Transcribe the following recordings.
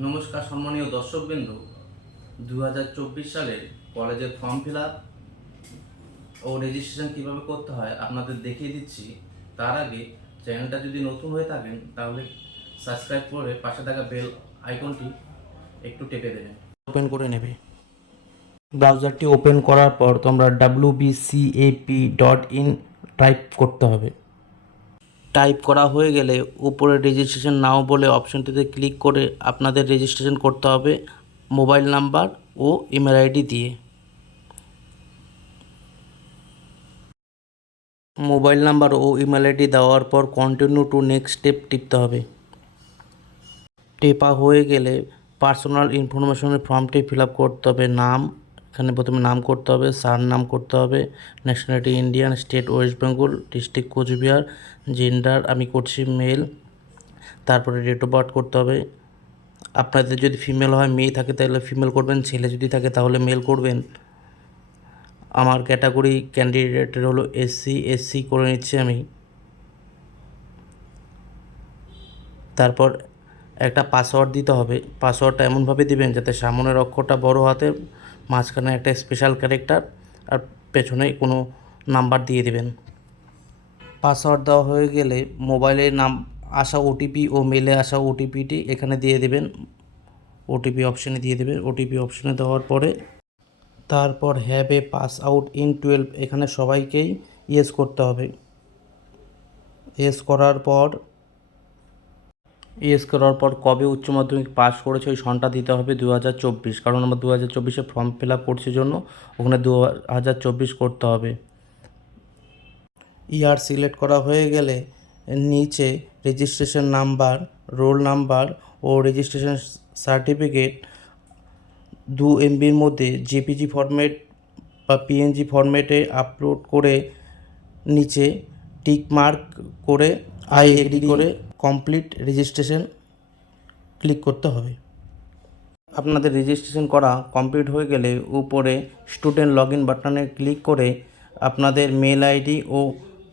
নমস্কার সম্মানীয় দর্শকবৃন্দ, 2024 সালের কলেজের ফর্ম ফিল আপ ও রেজিস্ট্রেশন কীভাবে করতে হয় আপনাদের দেখিয়ে দিচ্ছি। তার আগে চ্যানেলটা যদি নতুন হয়ে থাকেন তাহলে সাবস্ক্রাইব করে পাশে থাকা বেল আইকনটি একটু টেপে দেবেন। ওপেন করে নেবে। ব্রাউজারটি ওপেন করার পর তোমরা wbcap.in টাইপ করতে হবে। টাইপ করা হয়ে গেলে উপরে রেজিস্ট্রেশন নাও বলে অপশনটিতে ক্লিক করে আপনাদের রেজিস্ট্রেশন করতে হবে মোবাইল নাম্বার ও ইমেল আইডি দিয়ে। মোবাইল নাম্বার ও ইমেল আইডি দেওয়ার পর কন্টিনিউ টু নেক্সট স্টেপ টিপতে হবে। টেপা হয়ে গেলে পার্সোনাল ইনফরমেশনের ফর্মটি ফিল আপ করতে হবে। নাম, এখানে প্রথমে নাম করতে হবে, সার নাম করতে হবে, nationality Indian, state West Bengal, district Cooch Behar, gender আমি করছি মেল, তারপরে ডেট অফ বার্থ করতে হবে। আপনাদের যদি ফিমেল হয়, মেয়ে থাকে তাহলে ফিমেল করবেন, ছেলে যদি থাকে তাহলে মেল করবেন। আমার ক্যাটাগরি ক্যান্ডিডেটের হলো এসসি করে নিচ্ছি আমি। তারপর একটা পাসওয়ার্ড দিতে হবে। পাসওয়ার্ডটা এমনভাবে দিবেন যাতে সামনের অক্ষরটা বড় হাতের, মাঝখানে একটা স্পেশাল ক্যারেক্টার আর পেছনে কোনো নাম্বার দিয়ে দেবেন। পাসওয়ার্ড দেওয়া হয়ে গেলে মোবাইলে আসা ওটিপি ও মেলে আসা ওটিপিটি এখানে দিয়ে দেবেন। ওটিপি অপশানে দিয়ে দেবেন। ওটিপি অপশানে দেওয়ার পরে তারপর have A pass out in 12 এখানে সবাইকেই ইয়েস করতে হবে। ইয়েস করার পর কবে উচ্চ মাধ্যমিক পাস করেছে ওই সনটা দিতে হবে 2024, কারণ আমরা 2024-এ ফর্ম ফিল আপ করছি জন্য ওখানে 2024 করতে হবে। ইয়ার সিলেক্ট করা হয়ে গেলে নিচে রেজিস্ট্রেশন নাম্বার, রোল নাম্বার ও রেজিস্ট্রেশন সার্টিফিকেট 2 MBর মধ্যে জেপিজি ফরম্যাট বা পিএনজি ফরম্যাটে আপলোড করে নিচে টিক মার্ক করে আই এগ্রি করে কমপ্লিট রেজিস্ট্রেশন ক্লিক করতে হবে। আপনাদের রেজিস্ট্রেশন করা কমপ্লিট হয়ে গেলে উপরে স্টুডেন্ট লগ ইন বাটনে ক্লিক করে আপনাদের মেল আইডি ও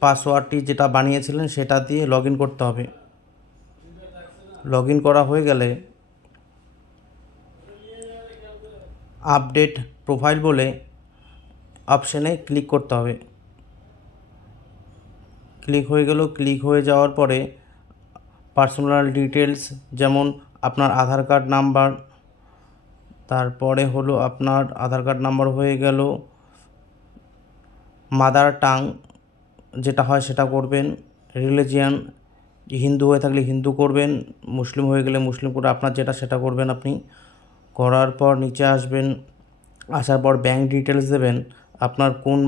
পাসওয়ার্ডটি যেটা বানিয়েছিলেন সেটা দিয়ে লগ ইন করতে হবে। লগ ইন করা হয়ে গেলে আপডেট প্রোফাইল বলে অপশানে ক্লিক করতে হবে। ক্লিক হয়ে গেল। ক্লিক হয়ে যাওয়ার পরে পার্সোনাল ডিটেলস যেমন আপনার আধার কার্ড নাম্বার, তারপরে হলো আপনার আধার কার্ড নাম্বার হয়ে গেল, মাদার টাং যেটা হয় সেটা করবেন, রিলিজিয়ান হিন্দু হয়ে থাকলে হিন্দু করবেন, মুসলিম হয়ে গেলে মুসলিম করে আপনার যেটা সেটা করবেন আপনি। করার পর নিচে আসবেন, আসার পর ব্যাঙ্ক ডিটেলস দেবেন, আপনার কোন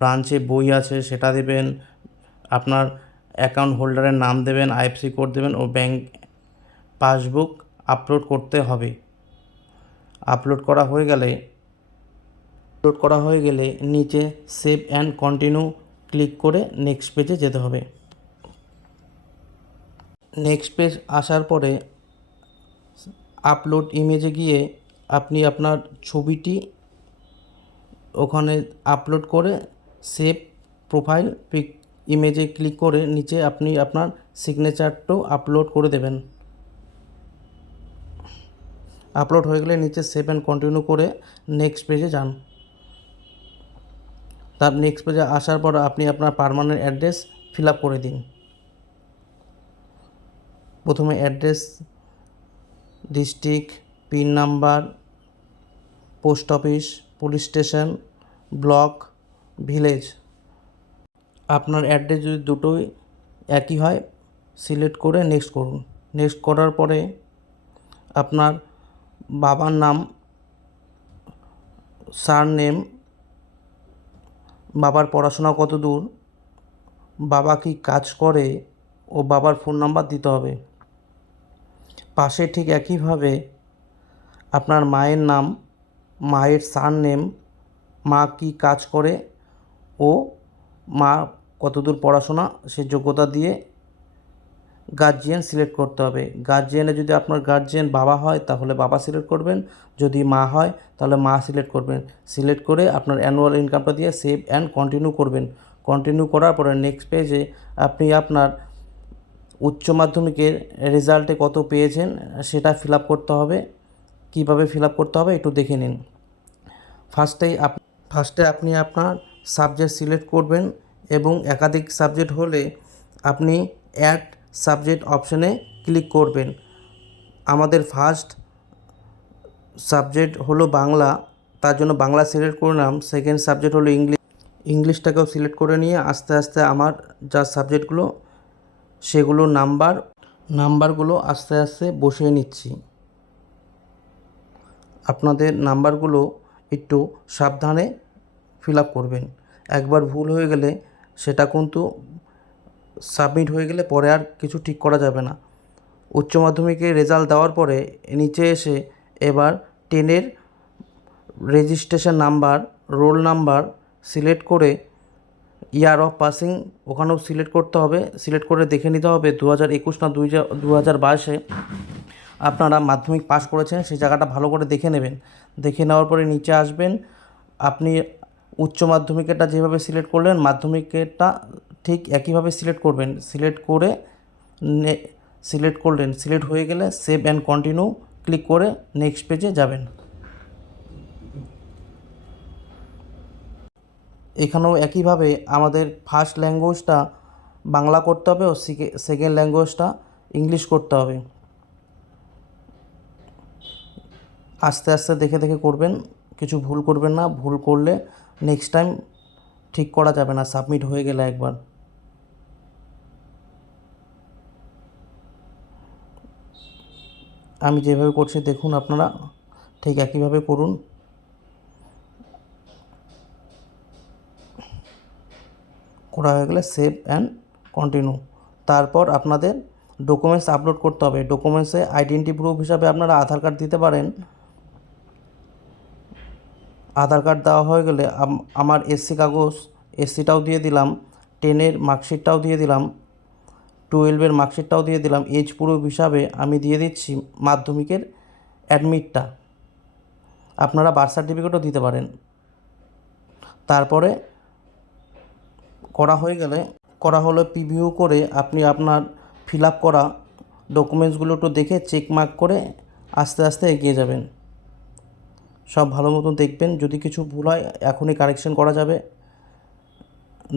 ব্রাঞ্চে বই আছে সেটা দেবেন, আপনার অ্যাকাউন্ট হোল্ডারের নাম দেবেন, আইএফসি কোড দেবেন ও ব্যাঙ্ক পাসবুক আপলোড করতে হবে। আপলোড করা হয়ে গেলে নিচে সেভ অ্যান্ড কন্টিনিউ ক্লিক করে নেক্সট পেজে যেতে হবে। নেক্সট পেজ আসার পরে আপলোড ইমেজে গিয়ে আপনি আপনার ছবিটি ওখানে আপলোড করে সেভ প্রোফাইল পিক ইমেজে ক্লিক করে নিচে আপনি আপনার সিগনেচারটাও আপলোড করে দেবেন। আপলোড হয়ে গেলে নিচে সেভ অ্যান্ড কন্টিনিউ করে নেক্সট পেজে যান। তার নেক্সট পেজে আসার পর আপনি আপনার পার্মানেন্ট অ্যাড্রেস ফিল আপ করে দিন। প্রথমে address, district, pin number, post office, police station, block, village. আপনার অ্যাড্রেস যদি দুটোই একই হয় সিলেক্ট করে নেক্সট করুন। নেক্সট করার পরে আপনার বাবার নাম, সারনেম, বাবার পড়াশোনা কত দূর, বাবা কি কাজ করে ও বাবার ফোন নাম্বার দিতে হবে। পাশে ঠিক একইভাবে আপনার মায়ের নাম, মায়ের সারনেম, মা কি কাজ করে ও মা কতদূর পড়াশোনা সে যোগ্যতা দিয়ে গার্জিয়ান সিলেক্ট করতে হবে। গার্জিয়ানে যদি আপনার গার্জিয়ান বাবা হয় তাহলে বাবা সিলেক্ট করবেন, যদি মা হয় তাহলে মা সিলেক্ট করবেন। সিলেক্ট করে আপনার অ্যানুয়াল ইনকামটা দিয়ে সেভ অ্যান্ড কন্টিনিউ করবেন। কন্টিনিউ করার পরে নেক্সট পেজে আপনি আপনার উচ্চ মাধ্যমিকের রেজাল্টে কত পেয়েছেন সেটা ফিল আপ করতে হবে। কীভাবে ফিল আপ করতে হবে একটু দেখে নিন। ফার্স্টে আপনি আপনার সাবজেক্ট সিলেক্ট করবেন এবং একাধিক সাবজেক্ট হলে আপনি অ্যাড সাবজেক্ট অপশানে ক্লিক করবেন। আমাদের ফার্স্ট সাবজেক্ট হলো বাংলা, তার জন্য বাংলা সিলেক্ট করলাম। সেকেন্ড সাবজেক্ট হলো ইংলিশটাকেও সিলেক্ট করে নিয়ে আস্তে আস্তে আমার যা সাবজেক্টগুলো সেগুলো নাম্বারগুলো আস্তে আস্তে বসিয়ে নিচ্ছি। আপনাদের নাম্বারগুলো একটু সাবধানে ফিল আপ করবেন। একবার ভুল হয়ে গেলে সেটা কিন্তু সাবমিট হয়ে গেলে পরে আর কিছু ঠিক করা যাবে না। উচ্চ মাধ্যমিকের রেজাল্ট দেওয়ার পরে নিচে এসে এবার 10-এর registration number, roll number select করে ইয়ার অফ পাসিং ওখানেও সিলেক্ট করতে হবে। সিলেক্ট করে দেখে নিতে হবে 2021 না 2022-এ আপনারা মাধ্যমিক পাস করেছেন সেই জায়গাটা ভালো করে দেখে নেবেন। দেখে নেওয়ার পরে নিচে আসবেন। আপনি উচ্চ মাধ্যমিকেরটা যেভাবে সিলেক্ট করলেন মাধ্যমিকেরটা ঠিক একইভাবে সিলেক্ট করবেন। সিলেক্ট করলেন, সিলেক্ট হয়ে গেলে সেভ অ্যান্ড কন্টিনিউ ক্লিক করে নেক্সট পেজে যাবেন। এখানেও একইভাবে আমাদের ফার্স্ট ল্যাঙ্গুয়েজটা বাংলা করতে হবে ও সেকেন্ড ল্যাঙ্গুয়েজটা ইংলিশ করতে হবে। আস্তে আস্তে দেখে দেখে করবেন, কিছু ভুল করবেন না। ভুল করলে নেক্সট টাইম ঠিক করা যাবে না সাবমিট হয়ে গেলে একবার। আমি যেভাবে করছি দেখুন, আপনারা ঠিক একইভাবে করুন। করা হয়ে গেলে সেভ অ্যান্ড কন্টিনিউ। তারপর আপনাদের ডকুমেন্টস আপলোড করতে হবে। ডকুমেন্টসে আইডেন্টি প্রুফ হিসাবে আপনারা আধার কার্ড দিতে পারেন। আধার কার্ড দেওয়া হয়ে গেলে আমার এসসি কাগজ, এসসিটাও দিয়ে দিলাম, 10-এর মার্কশিটটাও দিয়ে দিলাম, 12-এর মার্কশিটটাও দিয়ে দিলাম। এজ প্রুফ হিসাবে আমি দিয়ে দিচ্ছি মাধ্যমিকের অ্যাডমিটটা। আপনারা বার্থ সার্টিফিকেটও দিতে পারেন। তারপরে করা হলো প্রিভিউ করে আপনি আপনার ফিল আপ করা ডকুমেন্টসগুলো একটু দেখে চেক মার্ক করে আস্তে আস্তে এগিয়ে যাবেন। সব ভালো মতন দেখবেন, যদি কিছু ভুল হয় এখনই কারেকশন করা যাবে।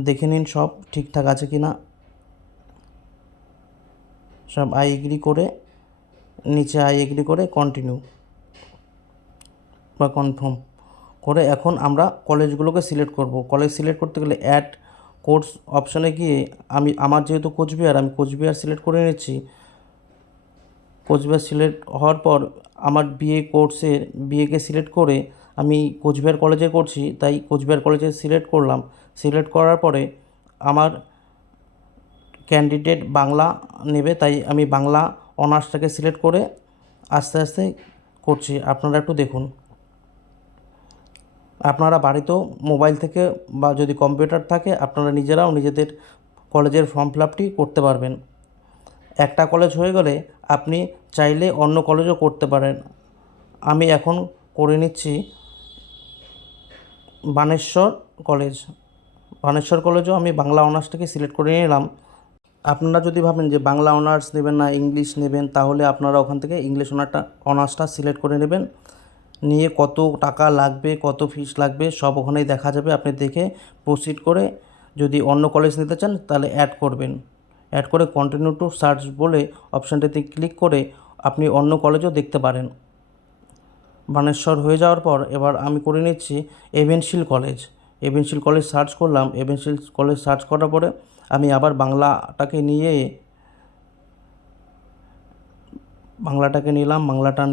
দেখে নিন সব ঠিকঠাক আছে কি না। সব আই এগ্রি করে নিচে আই এগ্রি করে কন্টিনিউ বা কনফার্ম করে এখন আমরা কলেজগুলোকে সিলেক্ট করব। কলেজ সিলেক্ট করতে গেলে অ্যাড কোর্স অপশানে গিয়ে আমার যেহেতু কোচবিহার, আমি কোচবিহার সিলেক্ট করে নিচ্ছি। কোচবিহার সিলেক্ট হওয়ার পর আমার বিএকে সিলেক্ট করে আমি কোচবিহার কলেজে করছি, তাই কোচবিহার কলেজে সিলেক্ট করলাম। সিলেক্ট করার পরে আমার ক্যান্ডিডেট বাংলা নেবে, তাই আমি বাংলা অনার্সটাকে সিলেক্ট করে আস্তে আস্তে করছি। আপনারা একটু দেখুন। আপনারা বাড়িতেও মোবাইল থেকে বা যদি কম্পিউটার থাকে আপনারা নিজেরাও নিজেদের কলেজের ফর্ম ফিল আপটি করতে পারবেন। একটা কলেজ হয়ে গেলে আপনি চাইলে অন্য কলেজও করতে পারেন। আমি এখন করে নিচ্ছি বানেশ্বর কলেজও আমি বাংলা অনার্সটাকে সিলেক্ট করে নিলাম। আপনারা যদি ভাবেন যে বাংলা অনার্স নেবেন না ইংলিশ নেবেন, তাহলে আপনারা ওখান থেকে ইংলিশ অনার্সটা সিলেক্ট করে নেবেন। নিয়ে কত টাকা লাগবে, কত ফিস লাগবে সব ওখানেই দেখা যাবে। আপনি দেখে প্রসিড করে যদি অন্য কলেজ নিতে চান তাহলে অ্যাড করবেন। অ্যাড করে কন্টিনিউ টু সার্চ বলে অপশানটাতে ক্লিক করে আপনি অন্য কলেজও দেখতে পারেন। বানেশ্বর হয়ে যাওয়ার পর এবার আমি করে নিচ্ছি এভেনশিল কলেজ সার্চ করলাম। এভেনশিল কলেজ সার্চ করার পরে আমি আবার বাংলাটাকে নিলাম। বাংলাটা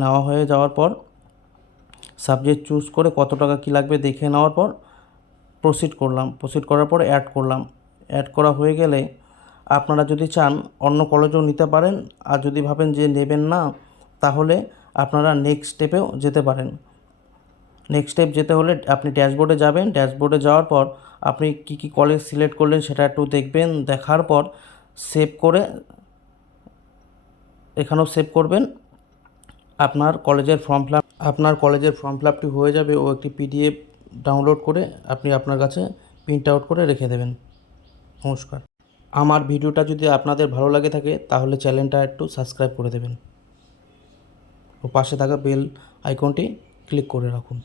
নেওয়া হয়ে যাওয়ার পর সাবজেক্ট চুজ করে কত টাকা কী লাগবে দেখে নেওয়ার পর প্রসিড করলাম। প্রসিড করার পর অ্যাড করলাম। অ্যাড করা হয়ে গেলে আপনারা যদি চান অন্য কলেজও নিতে পারেন, আর যদি ভাবেন যে নেবেন না তাহলে আপনারা নেক্সট স্টেপেও যেতে পারেন। নেক্সট স্টেপ যেতে হলে আপনি ড্যাশবোর্ডে যাবেন। ড্যাশবোর্ডে যাওয়ার পর আপনি কী কলেজ সিলেক্ট করলেন সেটা একটু দেখবেন। দেখার পর সেভ করে এখানেও সেভ করবেন। আপনার কলেজের ফর্ম ফিল আপটি হয়ে যাবে ও একটি পিডিএফ ডাউনলোড করে আপনি আপনার কাছে প্রিন্ট আউট করে রেখে দেবেন। নমস্কার। আমার ভিডিওটা যদি আপনাদের ভালো লাগে থাকে তাহলে চ্যানেলটা একটু সাবস্ক্রাইব করে দেবেন ও পাশে থাকা বেল আইকনটি ক্লিক করে রাখুন।